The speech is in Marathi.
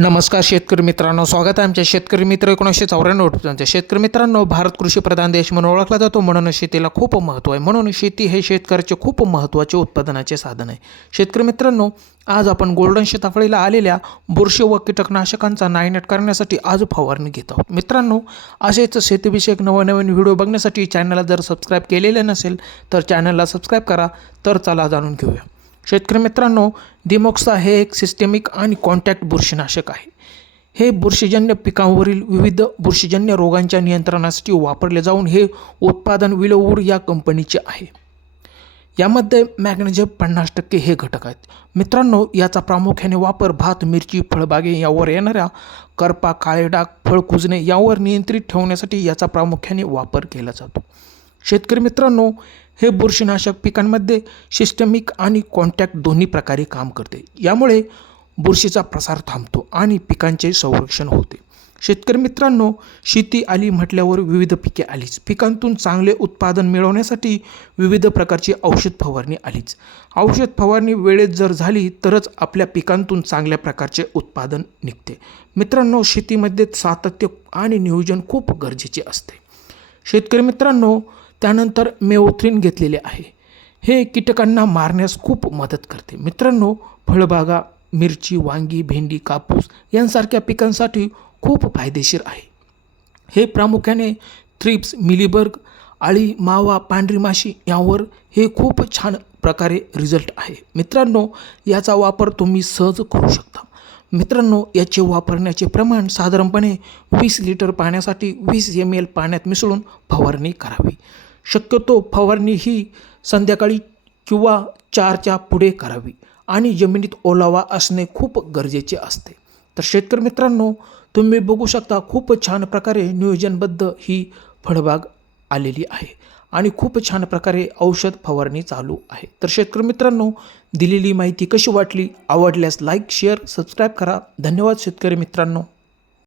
नमस्कार शेतकरी मित्रांनो, स्वागत आहे आमच्या शेतकरी मित्र 1994 शेतकरी मित्रांनो, भारत कृषीप्रधान देश म्हणून ओळखला जातो. म्हणून शेतीला खूप महत्त्व आहे. म्हणून शेती हे शेतकऱ्याचे खूप महत्त्वाचे उत्पादनाचे साधन आहे. शेतकरी मित्रांनो, आज आपण गोल्डन सीताफळीला आलेल्या बुरशी व कीटकनाशकांचा नायनाट करण्यासाठी आज फवारणी घेत आहोत. मित्रांनो, असेच शेतीविषयक नवनवीन व्हिडिओ बघण्यासाठी चॅनलला जर सबस्क्राईब केलेले नसेल तर चॅनलला सबस्क्राईब करा. तर चला जाणून घेऊया. शेतकरी मित्रांनो, दिमोक्सा हे एक सिस्टेमिक आणि कॉन्टॅक्ट बुरशीनाशक आहे. हे बुरशीजन्य पिकांवरील विविध बुरशीजन्य रोगांच्या नियंत्रणासाठी वापरले जाऊन हे उत्पादन विलोवूड या कंपनीचे आहे. यामध्ये मॅग्नेशियम 50% हे घटक आहेत. मित्रांनो, याचा प्रामुख्याने वापर भात, मिरची, फळबागे यावर येणाऱ्या करपा, काळे डाग, फळ कुजणे यावर नियंत्रित ठेवण्यासाठी याचा प्रामुख्याने वापर केला जातो. शेतकरी मित्रांनो, हे बुरशीनाशक पिकांमध्ये सिस्टमिक आणि कॉन्टॅक्ट दोन्ही प्रकारे काम करते. यामुळे बुरशीचा प्रसार थांबतो आणि पिकांचे संरक्षण होते. शेतकरी मित्रांनो, शेती आली म्हटल्यावर विविध पिके आलीच. पिकांतून चांगले उत्पादन मिळवण्यासाठी विविध प्रकारची औषध फवारणी आलीच. औषध फवारणी वेळेत जर झाली तरच आपल्या पिकांतून चांगल्या प्रकारचे उत्पादन निघते. मित्रांनो, शेतीमध्ये सातत्य आणि नियोजन खूप गरजेचे असते. शेतकरी मित्रांनो, त्यानंतर मेओथ्रिन घेतलेले आहे. हे कीटकांना मारण्यास खूप मदत करते. मित्रांनो, फळबागा, मिरची, वांगी, भेंडी, कापूस यांसारख्या पिकांसाठी खूप फायदेशीर आहे. हे प्रामुख्याने थ्रिप्स, मिलीबग, अळी, मावा, पांढरी माशी यावर हे खूप छान प्रकारे रिझल्ट आहे. मित्रांनो, याचा वापर तुम्ही सहज करू शकता. मित्रांनो, याचे वापरण्याचे प्रमाण साधारणपणे 20 लिटर पाण्यासाठी 20 ml पाण्यात मिसळून फवारणी करावी. शक्यतो फवारणी ही संध्याकाळी किंवा 4च्या पुढे करावी आणि जमिनीत ओलावा असणे खूप गरजेचे असते. तर शेतकरी मित्रांनो, तुम्ही बघू शकता खूप छान प्रकारे नियोजनबद्ध ही फळबाग आलेली आहे आणि खूप छान प्रकारे औषध फवारणी चालू आहे. तर शेतकरी मित्रांनो, दिलेली माहिती कशी वाटली? आवडल्यास लाईक, शेअर, सबस्क्राईब करा. धन्यवाद शेतकरी मित्रांनो.